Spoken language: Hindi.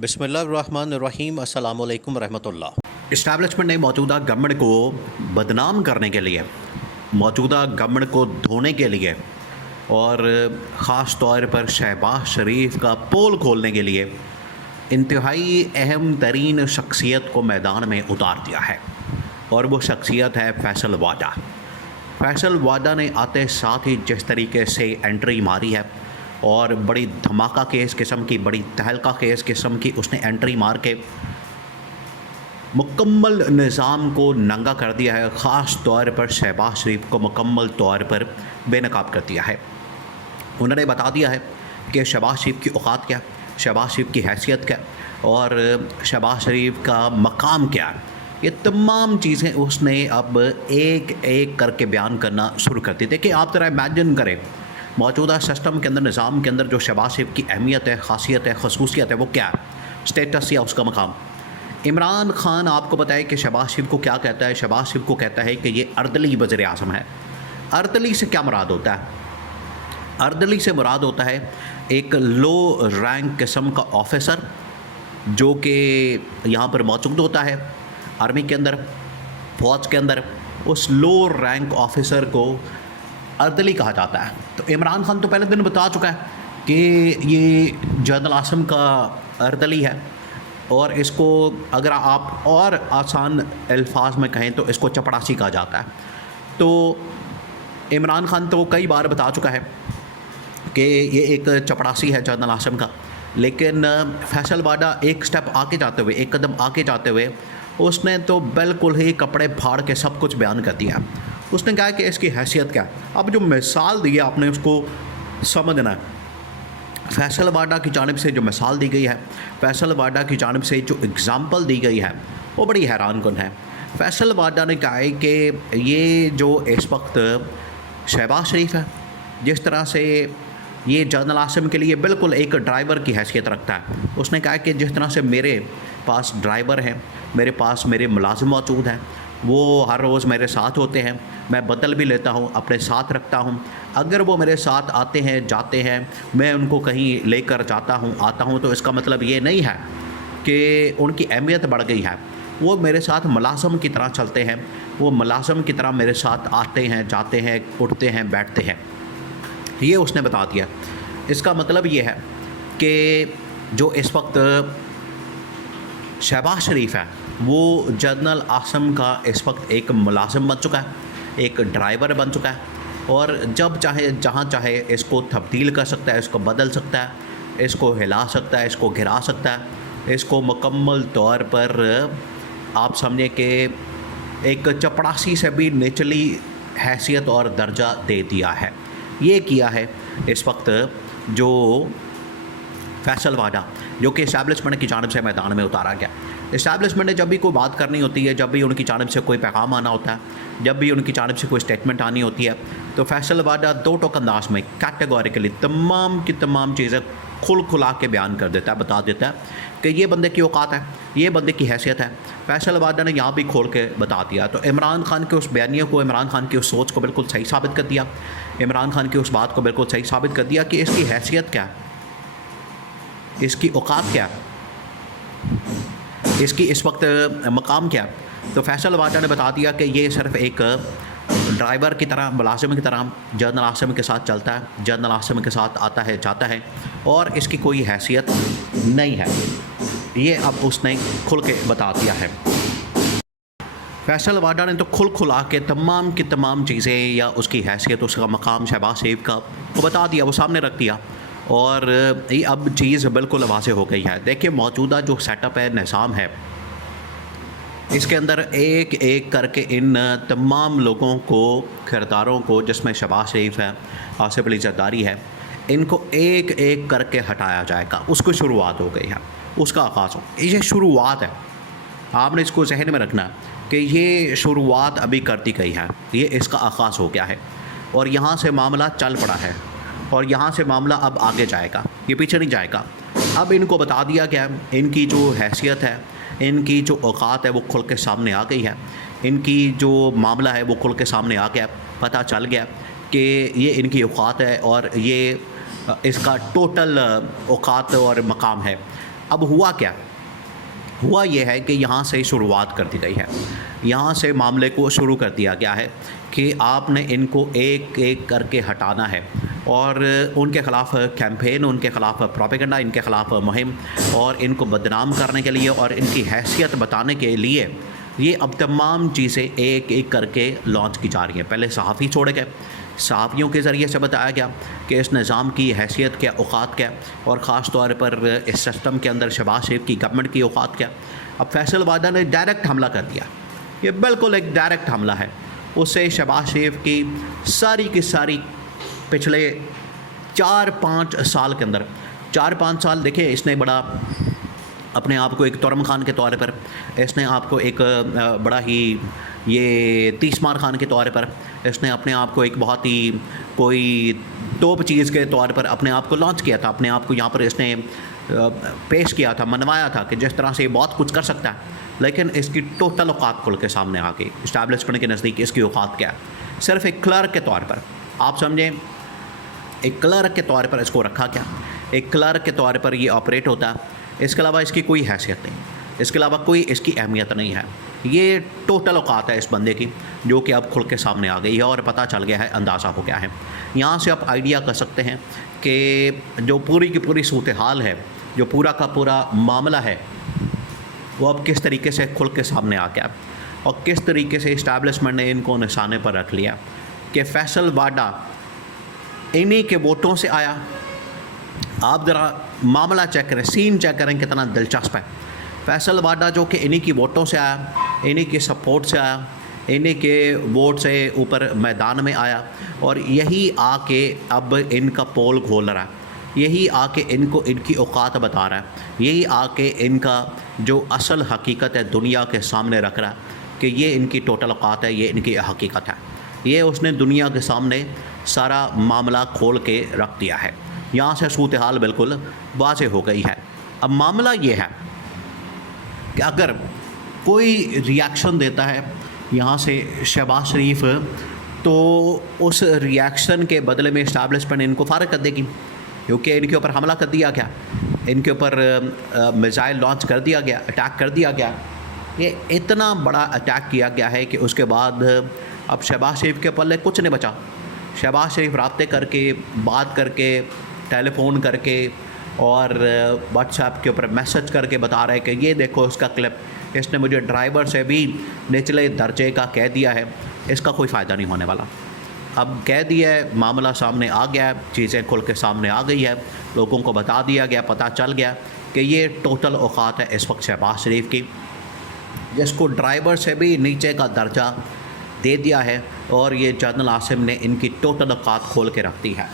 बिस्मिल्लाहिर्रहमानिर्रहीम अस्सलामु अलैकुम रहमतुल्लाह। इस्टेब्लिशमेंट ने मौजूदा गवर्नमेंट को बदनाम करने के लिए, मौजूदा गवर्नमेंट को धोने के लिए और ख़ास तौर पर शहबाज शरीफ का पोल खोलने के लिए इंतहाई अहम तरीन शख्सियत को मैदान में उतार दिया है। और वो शख्सियत है फैसल वाडा। फैसल वाडा ने आते साथ ही जिस तरीके से एंट्री मारी है और बड़ी धमाका केस किस्म की, बड़ी तहलका केस किस्म की उसने एंट्री मार के मुकम्मल निज़ाम को नंगा कर दिया है। ख़ास तौर पर शहबाज शरीफ को मुकम्मल तौर पर बेनकाब कर दिया है। उन्होंने बता दिया है कि शहबाज शरीफ की औकात क्या, शहबाज शरीफ की हैसियत क्या और शहबाज शरीफ का मकाम क्या है। ये तमाम चीज़ें उसने अब एक एक करके बयान करना शुरू कर दी। देखिए, आप ज़रा इमेजिन करें, मौजूदा सिस्टम के अंदर, निज़ाम के अंदर जो शहबाज शरीफ की अहमियत है, ख़ासियत है, खसूसियत है, वो क्या है, स्टेटस या उसका मकाम। इमरान खान आपको पता है कि शहबाज शरीफ को क्या कहता है। शहबाज शरीफ को कहता है कि ये अर्दली वज़ीर आज़म है। अर्दली से क्या मुराद होता है? अर्दली से मुराद होता है एक लो रैंक किस्म का ऑफिसर जो कि यहाँ पर मौजूद होता है आर्मी के अंदर, फ़ौज के अंदर। उस लो रैंक ऑफिसर को अर्दली कहा जाता है। तो इमरान खान तो पहले दिन बता चुका है कि ये जनरल आसिम का अर्दली है और इसको अगर आप और आसान अल्फाज में कहें तो इसको चपड़ासी कहा जाता है। तो इमरान खान तो कई बार बता चुका है कि ये एक चपड़ासी है जनरल आसिम का। लेकिन फैसल वाडा एक स्टेप आगे जाते हुए, एक कदम आगे जाते हुए उसने तो बिल्कुल ही कपड़े फाड़ के सब कुछ बयान कर दिया। उसने कहा कि इसकी हैसियत क्या है। अब जो मिसाल दी है आपने उसको समझना है। फैसल वाडा की जानिब से जो मिसाल दी गई है, फैसल वाडा की जानिब से जो एग्ज़ाम्पल दी गई है, वो बड़ी हैरान कुन है। फैसल वाडा ने कहा है कि ये जो इस वक्त शहबाज शरीफ है, जिस तरह से ये जनरल आसिम के लिए बिल्कुल एक ड्राइवर की हैसियत रखता है। उसने कहा कि जिस तरह से मेरे पास ड्राइवर हैं, मेरे पास मेरे मुलाजिम मौजूद हैं, वो हर रोज़ मेरे साथ होते हैं, मैं बदल भी लेता हूँ, अपने साथ रखता हूँ। अगर वो मेरे साथ आते हैं, जाते हैं, मैं उनको कहीं लेकर जाता हूँ, आता हूँ, तो इसका मतलब ये नहीं है कि उनकी अहमियत बढ़ गई है। वो मेरे साथ मुलाज़िम की तरह चलते हैं, वो मुलाज़िम की तरह मेरे साथ आते हैं, जाते हैं, उठते हैं, बैठते हैं। ये उसने बता दिया। इसका मतलब ये है कि जो इस वक्त शहबाज शरीफ है वो जनरल आसिम का इस वक्त एक मुलाजिम बन चुका है, एक ड्राइवर बन चुका है और जब चाहे जहाँ चाहे इसको तब्दील कर सकता है, इसको बदल सकता है, इसको हिला सकता है, इसको गिरा सकता है। इसको मुकम्मल तौर पर आप समझे कि एक चपड़ासी से भी निचली हैसियत और दर्जा दे दिया है। ये किया है इस वक्त जो फैसल वाडा, जो कि इस्टेब्लिशमेंट की जानिब से मैदान में उतारा गया। इस्टेब्लिशमेंट ने जब भी कोई बात करनी होती है, जब भी उनकी जानिब से कोई पैगाम आना होता है, जब भी उनकी जानिब से कोई स्टेटमेंट आनी होती है, तो फैसल वाडा दो टोक अंदाज में कैटेगोरिकली तमाम की तमाम चीज़ें खुल खुला के बयान कर देता है, बता देता है कि ये बंदे की औकात है, ये बंदे की हैसियत है। फैसल वाडा ने यहाँ भी खोल के बता दिया। तो इमरान खान के उस बयानिए को, इमरान खान की उस सोच को बिल्कुल सही साबित कर दिया। इमरान खान की उस बात को बिल्कुल सही साबित कर दिया कि इसकी हैसियत क्या है, इसकी औकात क्या है, इसकी इस वक्त मकाम क्या है। तो फैसल वाडा ने बता दिया कि ये सिर्फ एक ड्राइवर की तरह, मुलाजिम की तरह जनरल आसिम के साथ चलता है, जनरल आसिम के साथ आता है, जाता है और इसकी कोई हैसियत नहीं है। ये अब उसने खुल के बता दिया है। फैसल वाडा ने तो खुल खुला के तमाम की तमाम चीज़ें या उसकी हैसियत, उसका मकाम शहबाज शरीफ का वो बता दिया, वो सामने रख दिया और ये अब चीज़ बिल्कुल वाज़ेह हो गई है। देखिए, मौजूदा जो सेटअप है, निज़ाम है, इसके अंदर एक एक करके इन तमाम लोगों को, किरदारों को, जिसमें शहबाज शरीफ है, आसिफ अली जरदारी है, इनको एक एक करके हटाया जाएगा। उसकी शुरुआत हो गई है, उसका आगाज़ हो, ये शुरुआत है। आपने इसको जहन में रखना कि ये शुरुआत अभी कर दी गई है, ये इसका आगाज़ हो गया है और यहाँ से मामला चल पड़ा है और यहाँ से मामला अब आगे जाएगा, ये पीछे नहीं जाएगा। अब इनको बता दिया गया, इनकी जो हैसियत है, इनकी जो औकात है वो खुल के सामने आ गई है, इनकी जो मामला है वो खुल के सामने आ गया। पता चल गया कि ये इनकी औकात है और ये इसका टोटल औकात और मकाम है। अब हुआ क्या? हुआ ये है कि यहाँ से शुरुआत कर दी गई है, यहाँ से मामले को शुरू कर दिया गया है कि आपने इनको एक एक करके हटाना है और उनके ख़िलाफ़ कैंपेन, उनके ख़िलाफ़ प्रोपेगेंडा, इनके ख़िलाफ़ मुहिम और इनको बदनाम करने के लिए और इनकी हैसियत बताने के लिए ये अब तमाम चीज़ें एक एक करके लॉन्च की जा रही हैं। पहले सहाफ़ी छोड़े गए, सहाफ़ियों के ज़रिए से बताया गया कि इस निज़ाम की हैसियत क्या, औकात क्या, और ख़ास तौर पर इस सिस्टम के अंदर शहबाज शरीफ की गवर्नमेंट की औकात क्या। अब फैसल वादा ने डायरेक्ट हमला कर दिया, ये बिल्कुल एक डायरेक्ट हमला है। उससे शहबाज शरीफ की सारी पिछले 4-5 साल के अंदर, 4-5 साल देखिए, इसने बड़ा अपने आप को एक तुरम खान के तौर पर, इसने आपको एक बड़ा ही ये तीसमार खान के तौर पर, इसने अपने आप को एक बहुत ही कोई टॉप चीज़ के तौर पर अपने आप को लॉन्च किया था, अपने आप को यहाँ पर इसने पेश किया था, मनवाया था कि जिस तरह से ये बहुत कुछ कर सकता है। लेकिन इसकी टोटल औकात खुल के सामने आ गई। इस्टेब्लिशमेंट के नज़दीक इसकी औकात क्या है? सिर्फ एक क्लर्क के तौर पर, आप समझें, एक क्लर्क के तौर पर इसको रखा गया, एक क्लर्क के तौर पर ये ऑपरेट होता है। इसके अलावा इसकी कोई हैसियत नहीं, इसके अलावा कोई इसकी अहमियत नहीं है। ये टोटल औकात है इस बंदे की, जो कि अब खुल के सामने आ गई है और पता चल गया है, अंदाज़ा हो गया है। यहाँ से आप आइडिया कर सकते हैं कि जो पूरी की पूरी सूरत हाल है, जो पूरा का पूरा मामला है, वो अब किस तरीके से खुल के सामने आ गया और किस तरीके से इस्टेब्लिशमेंट ने इनको निशाने पर रख लिया कि फैसल वाडा इन्हीं के वोटों से आया। आप ज़रा मामला चेक करें, सीन चेक करें, कितना दिलचस्प है। फैसल वाडा जो कि इन्हीं की वोटों से आया, इन्हीं की सपोर्ट से आया, इन्हीं के वोट से ऊपर मैदान में आया और यही आके अब इनका पोल खोल रहा है, यही आके इनको इनकी औकात बता रहा है, यही आके इनका जो असल हकीकत है दुनिया के सामने रख रहा है कि ये इनकी टोटल औकात है, ये इनकी हकीकत है। ये उसने दुनिया के सामने सारा मामला खोल के रख दिया है। यहाँ से सूरत हाल बिल्कुल वाज़ेह हो गई है। अब मामला ये है कि अगर कोई रिएक्शन देता है यहाँ से शहबाज शरीफ, तो उस रिएक्शन के बदले में इस्टेब्लिशमेंट इनको फारग कर देगी, क्योंकि इनके ऊपर हमला कर दिया गया, इनके ऊपर मिसाइल लॉन्च कर दिया गया, अटैक कर दिया गया। ये इतना बड़ा अटैक किया गया है कि उसके बाद अब शहबाज शरीफ के पल्ले कुछ नहीं बचा। शहबाज शरीफ राब्ते करके, बात करके, टेलीफोन करके और व्हाट्सएप के ऊपर मैसेज करके बता रहे कि ये देखो इसका क्लिप, इसने मुझे ड्राइवर से भी निचले दर्जे का कह दिया है, इसका कोई फ़ायदा नहीं होने वाला। अब कह दिया है, मामला सामने आ गया है, चीज़ें खुल के सामने आ गई है, लोगों को बता दिया गया, पता चल गया कि ये टोटल औकात है इस वक्त शहबाज शरीफ की, जिसको ड्राइवर से भी नीचे का दर्जा दे दिया है और ये जनरल आसिम ने इनकी टोटल औकात खोल के रख दी है।